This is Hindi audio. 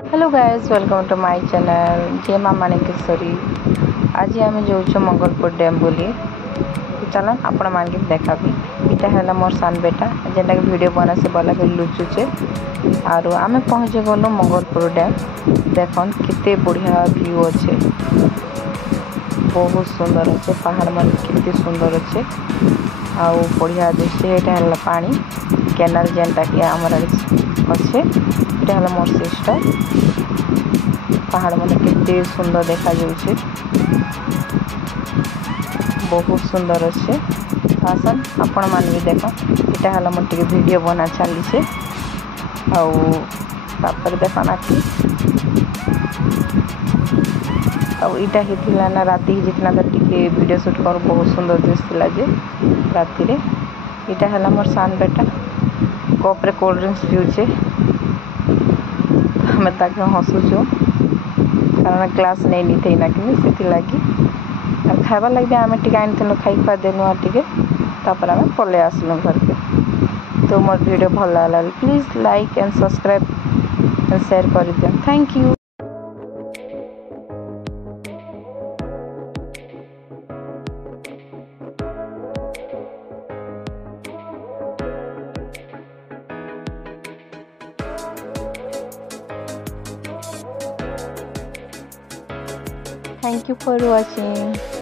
Hello guys, welcome to my channel Jai Maa Manikeshwari. आज आम जाऊँ मंगलपुर डैम बोली। तो चलन आपण मान के देखाबी। इटा है मोर सान बेटा जेनटा कि वीडियो बना से बोला कि लुचुचे आरो आमे पहुँचे गलो मंगलपुर डैम। देखन कितने बढ़िया व्यू अच्छे, बहुत सुंदर अच्छे। पहाड़ मान कितने सुंदर अच्छे आउ बढ़िया दृश्य। यहाँ है पानी केनाल जेनटा कि आमर अच्छे। यहाँ है मोर सिस्टर। पहाड़ मान कितने सुंदर देखा जाउछे, बहुत सुंदर अच्छे। आसन आपण मान भी देख। यहाँ है मोर वीडियो बना चली आपर देख ना कि इटा ही ना राति जितना तो टिके वीडियो शूट कर बहुत सुंदर दृश्य लगे राति रे। इटा है मोर सान बेटा कप्रे कोल्ड ड्रिंक्स पिउचे। हमें ताके हसुचु कारण क्लास नहीं नी थे ना कि से लगी खाइबार लगे आम टे आनी खाई खुआ देनु टे आम पलि आसलु घर के। तो मोर वीडियो भल लगा please like and subscribe and share कर दियो। Thank you. Thank you for watching.